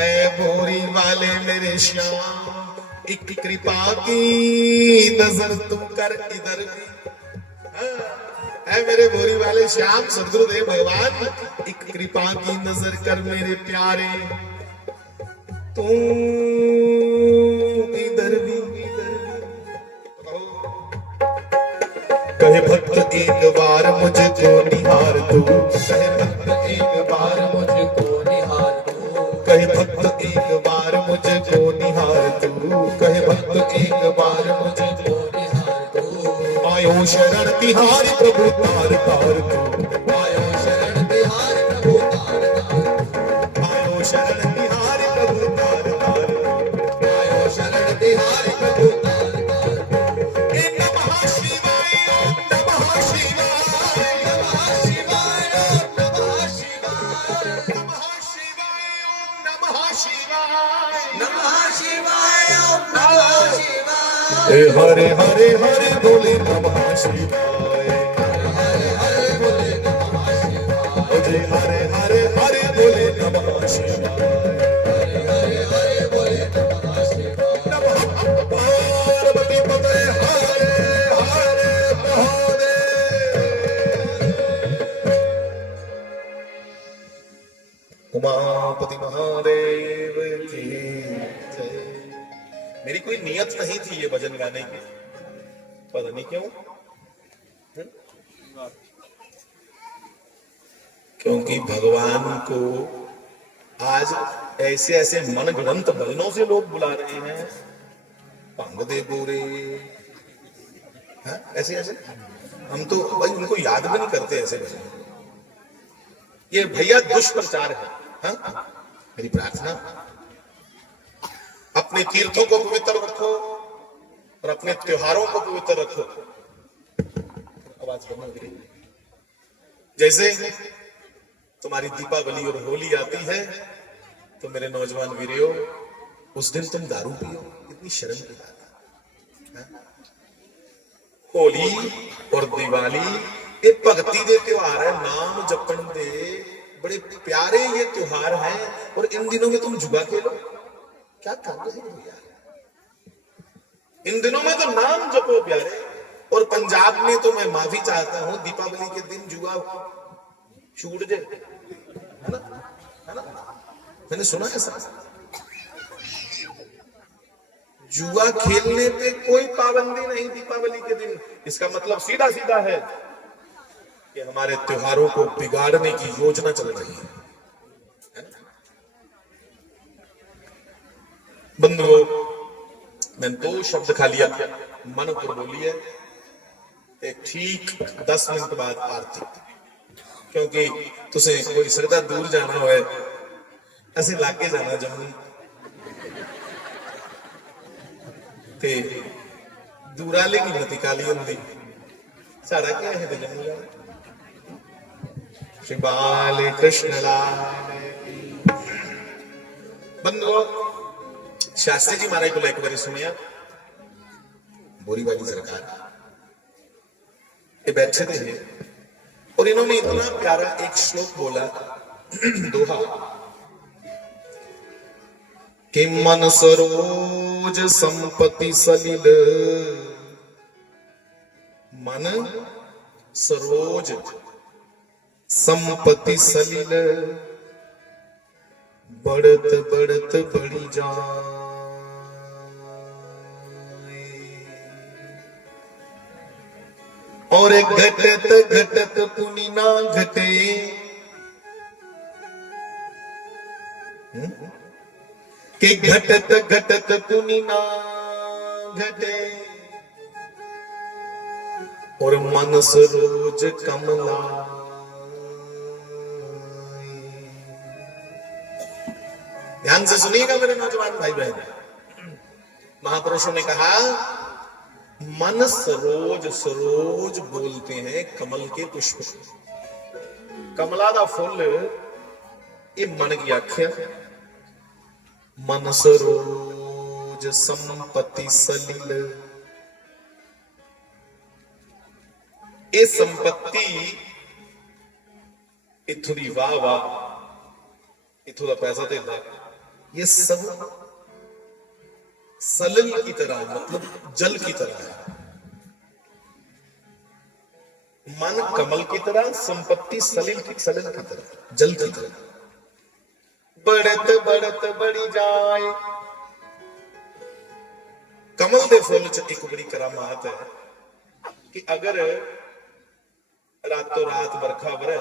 ऐ बोरी वाले मेरे श्याम, एक कृपा की नजर तू कर इधर भी। ऐ मेरे बोरी वाले श्याम सदगुरुदेव भगवान, एक कृपा की नजर कर मेरे प्यारे, तू इधर भी, इधर भी। कहे भक्त एक बार मुझको निहार तू, कहे भक्त एक बार मुझको निहार तू, कहे भक्त एक बार मुझको निहार तू, कहे भक्त एक बार मुझको निहार तू। आयो शरण तिहारी प्रभु तार तार तू, आयो शरण तिहारी प्रभु तार तार, आयो शरण तिहारी प्रभु तार तार, आयो शरण तिहारी प्रभु तार तार। नमः शिवाय, नमः शिवाय, नमः शिवाय, नमः शिवाय, नमः शिवाय, नमः शिवाय, नमः शिवाय, नमः शिवाय। हरे हरे हरे बोले नमः शिवाय, हरे हरे बोले नमः शिवाय, हरे हरे हरे बोले नमः शिवाय, हरे हरे हरे बोले नमः शिवाय। नमः पार्वती पते हरे हरे महादेव। उमापति महादेव की जय। मेरी कोई नियत नहीं थी ये भजन गाने की, पता नहीं क्यों, क्योंकि भगवान को आज ऐसे ऐसे मनगढ़ंत भजनों से लोग बुला रहे हैं, भंग दे गोरे, ऐसे ऐसे। हम तो भाई उनको याद भी नहीं करते ऐसे भजन। ये भैया दुष्प्रचार है। हाँ? मेरी प्रार्थना, अपने तीर्थों को पवित्र रखो और अपने त्योहारों को पवित्र रखो। आवाज बंद हो गई। जैसे तुम्हारी दीपावली और होली आती है तो मेरे नौजवान वीरों, उस दिन तुम दारू पियो, इतनी शर्म की बात है। होली और दिवाली ये भगती दे त्योहार है, नाम जपन दे बड़े प्यारे ये त्योहार हैं, और इन दिनों में तुम जुआ खेलो, क्या कर रहे हो यार? इन दिनों में तो नाम जपो प्यारे, और पंजाब में तो मैं माफी चाहता हूं, दीपावली के दिन जुआ छूट जाए, है ना, मैंने सुना ऐसा। जुआ खेलने पे कोई पाबंदी नहीं दीपावली के दिन। इसका मतलब सीधा सीधा है कि हमारे त्योहारों को बिगाड़ने की योजना चल रही है ना? बंधुओं, मैं 2 शब्द खा लिया, मन पर बोली है। एक ठीक 10 मिनट बाद आरती, क्योंकि तुसे कोई सकदा दूर जाना होए, असि लागे जाना जम्मू ते दूरा ले की मती काली होंदी, साड़ा क्या है जम्मू जाना। श्री बाल कृष्ण लाल। बंधुओं, शास्त्री जी महाराज को एक बार सुनिया, बोरी वाली सरकार ये बैठे थे और इन्होंने इतना प्यारा एक श्लोक बोला, दोहा, कि मन सरोज संपत्ति सलिल, मन सरोज संपत्ति सलिल, बढ़त बढ़त बढ़ी जाए। और घटत घटत पुनि ना घटे, कि घटत घटत पुनि ना घटे, और मन सरोज कमला। ध्यान से सुनिएगा मेरे नौजवान भाई बहन, महापुरुषों ने कहा मन सरोज, सरोज बोलते हैं कमल के पुष्प। कमला दा फुल ये मन की आख्या। मन सरोज संपत्ति सलिल, ये संपत्ति इथों दी वाह वाह, इथों दा पैसा देता, ये सब सलिल की तरह, मतलब जल की तरह है। मन कमल की तरह, संपत्ति सलिल की तरह, जल की तरह। बढ़त बढ़त बढ़ी जाए। कमल दे फुल च एक बड़ी करामात है कि अगर रातों रात बरखा वरे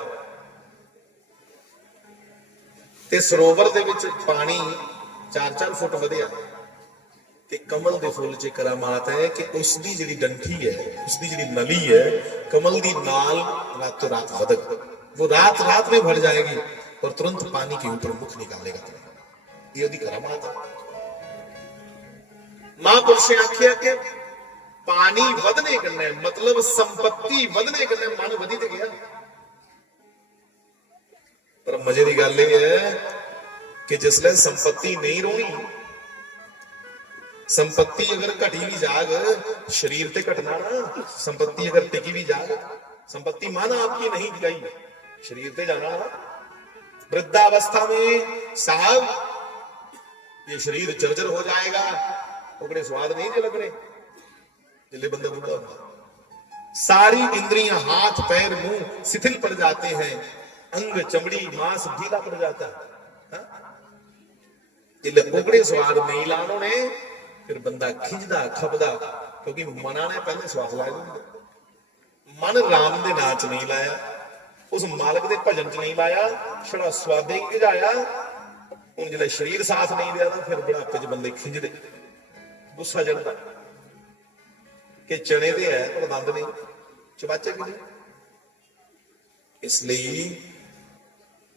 ते सरोवर दे विच पानी 4-4 फुट वधिया, ते कमल दे फुल च करामात है कि उसकी जिहड़ी डंठी है, उसकी जिहड़ी नली है, कमल दी नाल रातों रात वधक, वो रात रात में भर जाएगी और तुरंत पानी के ऊपर मुख निकालेगा। ये ओदी करामात है। महापुरुष ने आख्या कि पानी वधने कन्ने, मतलब संपत्ति वधने कन्ने मन वधी ते गया। पर मजे की गल यह है कि जिसले संपत्ति नहीं रोनी, संपत्ति अगर घटी भी जाग, शरीर ते घटना ना, संपत्ति अगर टिकी भी जाग, संपत्ति माना आपकी नहीं गई, शरीर ते जाना ना। वृद्धावस्था में साहब ये शरीर जर्जर हो जाएगा, ओकड़े स्वाद नहीं जे लगने, जिले बंदा बूढ़ा होगा। सारी इंद्रियां, हाथ पैर मुंह शिथिल पड़ जाते हैं, अंग चमड़ी मांस ढीला पड़ जाता है। जिले ओकड़े स्वाद नहीं लानो ने, फिर बंदा खिंचदा खपदा, क्योंकि मना ने पहले स्वाद लाया। मन राम दे नाच नहीं लाया, उस मालक दे भजन च नहीं लाया, छड़ा स्वादे ही गिजाया। हुण जिले शरीर साथ नहीं दिया तो फिर बुढ़ापे च बंदे खिंचदे, गुस्सा चढ़दा कि चने दे है पर दंद नहीं, चबाचे भी नहीं। इसलिए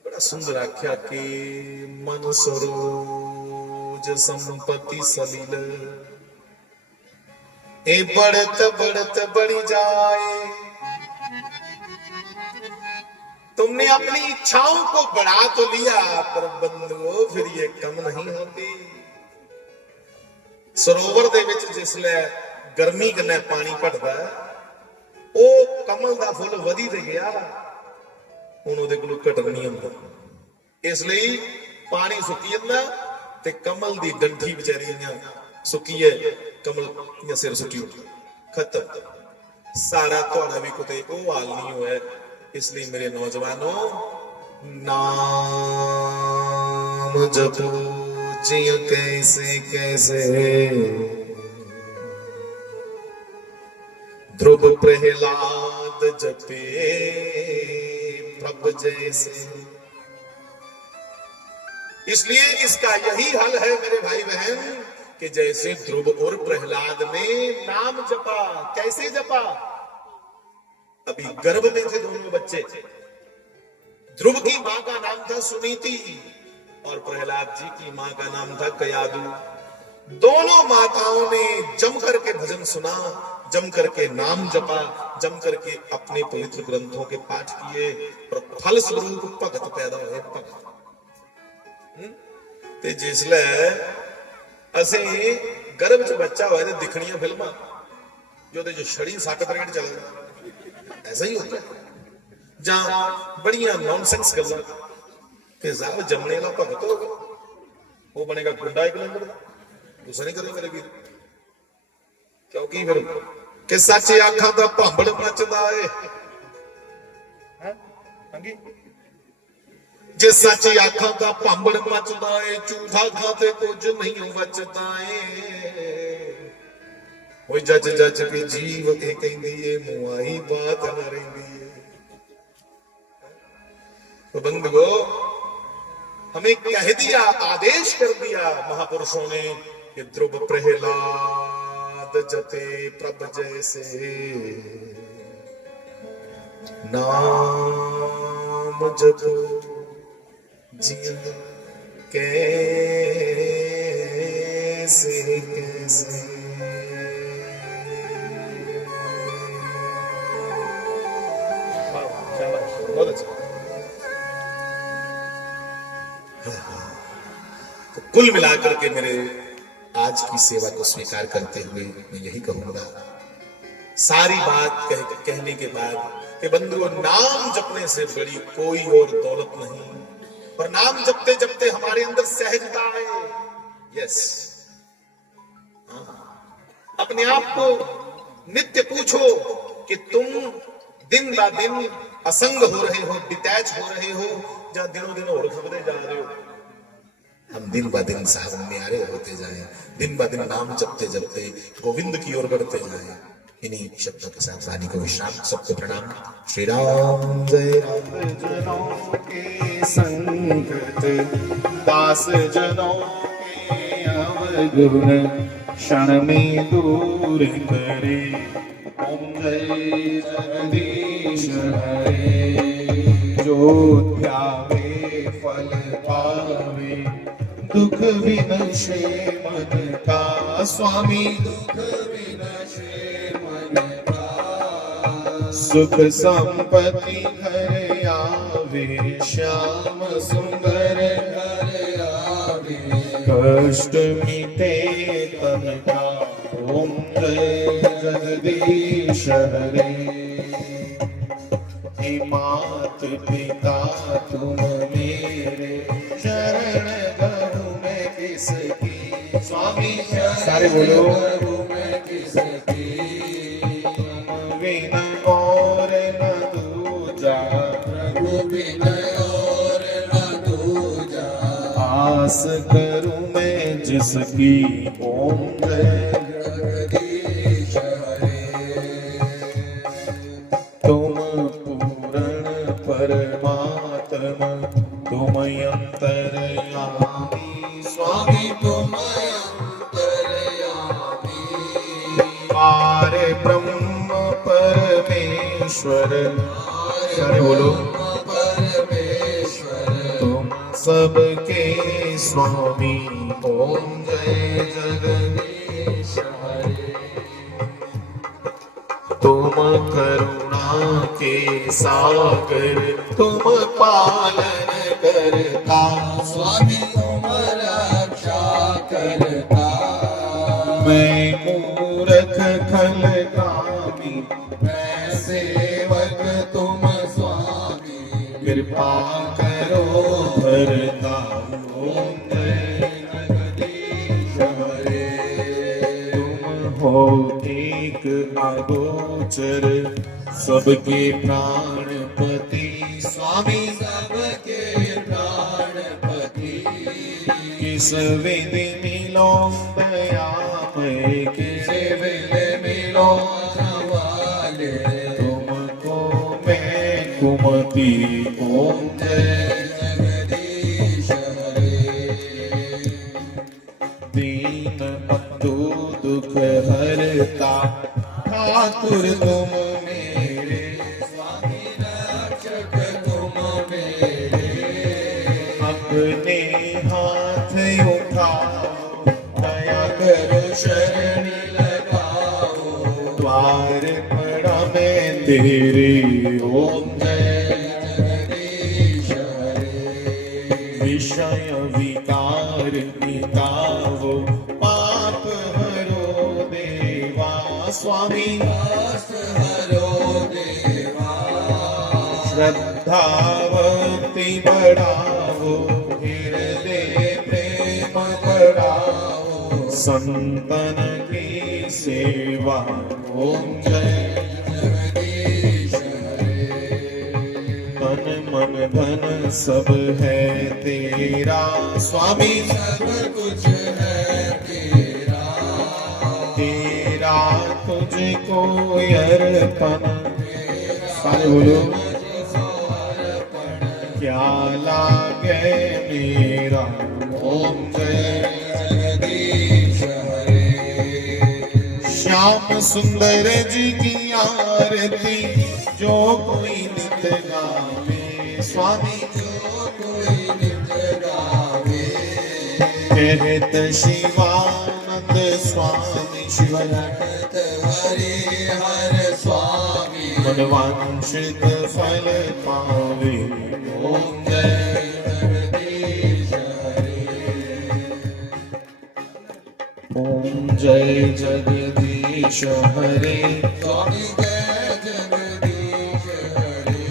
बड़ा सुंदर आख्या कि मन सरोज संपत्ति सलिल, ए बढ़त बढ़त बढ़ी जाए। तुमने अपनी इच्छाओं को बढ़ा तो लिया, पर बंधुओं फिर ये कम नहीं होती। सरोवर दे विच जिसले गर्मी कन्ने पानी घटदा, ओ कमल दा फुल वधी ते गया, हुण ओहदे कोलों घटन नहीं हुंदा। इसलिए पानी सुक्की जांदा ते कमल दी डंठी बेचारी इयां सुक्की है, कमल इयां सिर सुक्की खत्म। सारा थोड़ा भी कुछ को हाल नहीं हुआ है। इसलिए मेरे नौजवानों, नाम जपो जियो कैसे कैसे, ध्रुव प्रहलाद जपे प्रभ जैसे। इसलिए इसका यही हल है मेरे भाई बहन, कि जैसे ध्रुव और प्रहलाद ने नाम जपा। कैसे जपा? अभी गर्भ में थे दोनों बच्चे। ध्रुव की मां का नाम था सुनीति और प्रहलाद जी की मां का नाम था कयादु। दोनों माताओं ने जम करके भजन सुना, जम करके नाम जपा, जम करके अपने पवित्र ग्रंथों के पाठ किए और फल स्वरूप भगत पैदा हुए। भगत ते जिसले असे गर्भ च बच्चा होए ते दिखनियां फिल्मां जो छड़ी सट परेड चलदा, ऐसा ही होता है। जहां बड़ियां नॉनसेंस गल्लां कि साहब जमने वाला भगत होगा, वो बनेगा गुंडा एक नंबर का। गुस्सा नहीं करो मेरे वीर, क्योंकि फिर कि सच आखा दा भांबड़ मचदा है। हां जे सच आखा दा भांबड़ मचदा है, झूठा खाते कुछ नहीं बचदा है। वो जज जज के जीव के कहंदी है, मुआई बात न रहिंदी है। तो बंधुओ, हमें कह दिया, आदेश कर दिया महापुरुषों ने कि ध्रुव प्रहलाद जपे प्रभ जैसे, नाम जपो जियो कैसे कैसे। बहुत अच्छा। तो कुल मिलाकर के मेरे आज की सेवा को स्वीकार करते हुए मैं यही कहूंगा, सारी बात कहने के बाद कि बंधुओं, नाम जपने से बड़ी कोई और दौलत नहीं। और नाम जपते जपते हमारे अंदर सहजता है। यस, अपने आप को नित्य पूछो कि तुम दिन ब दिन असंग हो रहे हो, डिटैच हो रहे हो, या दिनों दिन और खबरे जा रहे हो। हम दिन ब दिन साहब न्यारे होते जाएं, दिन ब दिन नाम जपते जपते गोविंद की ओर बढ़ते जाएं। इन्हीं शब्दों के साथ वाणी को विश्राम। सबको प्रणाम। श्री राम जय राम। जनों के संगत दास जनों के अवगुण क्षण में दूर करे। ओम जय जगदीश हरे, जो ध्यावे फल पावे, दुख विनशे मन का स्वामी, दुख विनशे मन का। सुख संपत्ति घर आवे, श्याम सुंदर घर आवे, कष्ट मिटे तन का। ओम जय जगदीश हरे। हे मात पिता तुम मेरे, शरण गढ़ू में किसकी। स्वामी सारे बोलो, मैं किसकी। तुम बिन और न दूजा, प्रभु बिन और न दूजा। आस करूं मैं जिसकी। ओम जय जगदीश हरे। तुम पूर्ण परमात्मा, तुम अंतर्यामी। स्वामी तुम अंतर्यामी। पार ब्रह्म परमेश्वर, सारे बोलो, परमेश्वर। तुम सबके स्वामी। ओम जय जगदीश हरे। तुम करुणा के सागर, तुम पालन करता। स्वामी तुम रक्षा करता। मैं मूर्ख खल कामी, मैं सेवक तुम स्वामी। कृपा करो भरता। ओम जय जगदीश हरे। तुम हो एक एक अगोचर सबके प्राणपति स्वामी सबके प्राणपति किस विधि मिलो दयामय किस विधि मिलो वाले तुमको मैं कुमति ओम जय जगदीश हरे दीन बंधु दुख हरता ठाकुर तुम मेरे स्वामी रक्षक तुम मेरे अपने हाथ उठाओ दया करो शरण लगाओ द्वार पड़ा मैं तेरे ओम जय जगदीश हरे विषय विकार मिटाओ पाप हरो देवा स्वामी दास हरो देवा श्रद्धा भक्ति बढ़ाओ हृदय प्रेम बढ़ाओ संतन की सेवा ओम जय जगदीश हरे तन मन धन सब है तेरा स्वामी सब कुछ है तेरा तेरा तुझको अर्पण सारे बोलो क्या लागे मेरा ओम जय जगदीश हरे श्याम सुंदर जी की आरती जो कोई नित गावे स्वामी जो कोई नित गावे कहत शिवानंद स्वामी शिवनाथ हरि हर स्वामी मनवांछित फल पावे ओम जय जगदीश हरे ओम जय जगदीश हरे स्वामी जय जगदीश हरे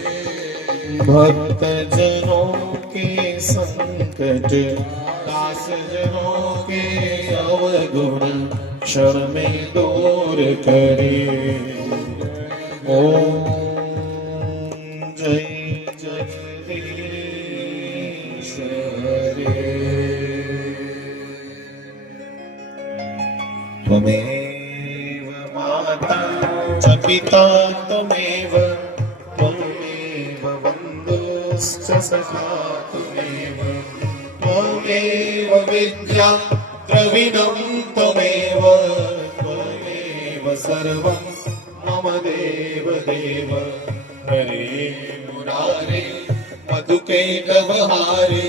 भक्त जनों के संकट दास जनों के अवगुण क्षण में दूर करे ओम जय जगदीश हरे त्वमेव माता च पिता त्वमेव त्वमेव बन्धुश्च सखा त्वमेव विद्या द्रविणं त्वमेव त्वमेव सर्वं मम देव देव हरे मुरारे मधुकैटभहारे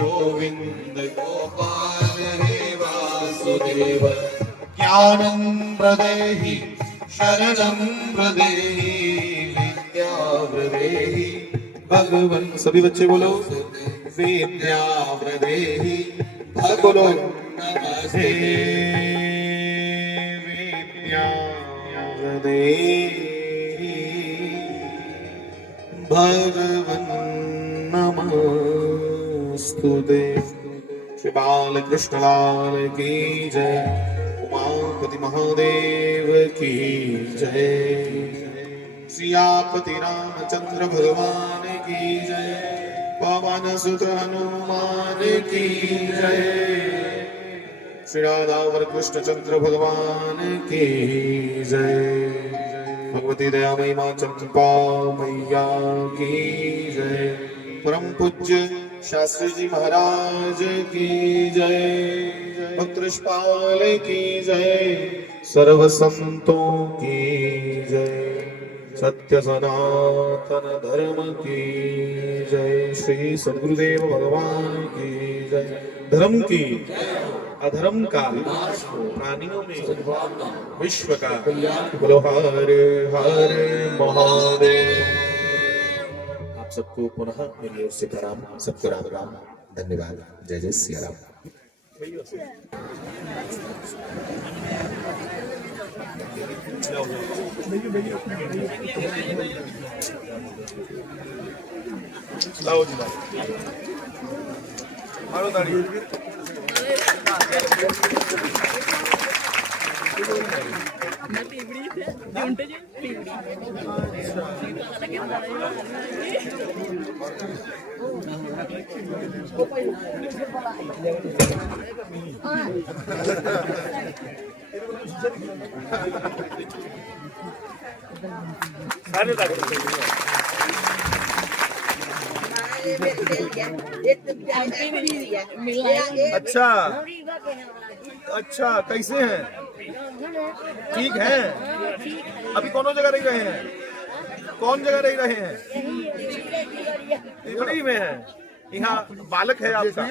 गोविन्द गोपाल हे वासुदेव ज्ञानं प्रदेहि शरणं प्रदेहि विद्या प्रदेहि भगवन् सभी बच्चे बोलो विद्या प्रदेहि सब बोलो नमस्ते विद्या प्रदेहि भगवन् नमस्तुते श्री बाल कृष्ण लाल की जय उमापति महादेव की जय सियापति रामचंद्र भगवान की जय पवन सुत हनुमान की जय श्री राधा कृष्ण चंद्र भगवान की जय भगवती दयामयी मां चंपा मैया की जय परम पूज्य शास्त्री जी महाराज की जय भक्त ऋषपाल की जय सर्व संतों की जय सत्य सनातन धर्म की जय श्री सद्गुरुदेव भगवान की जय धर्म की अधर्म का प्राणियों में विश्व का बोलो हर हर महादेव। आप सबको पुनः मेरी ओर से प्रणाम, सबको राम राम, धन्यवाद, जय जय सिया राम। लाओ जी मारो ताड़ी। अच्छा अच्छा, कैसे हैं? ठीक हैं। अभी कौन जगह रह रहे हैं? कौन जगह रह रहे हैं? तिगड़ी में है। यहाँ बालक है आपका?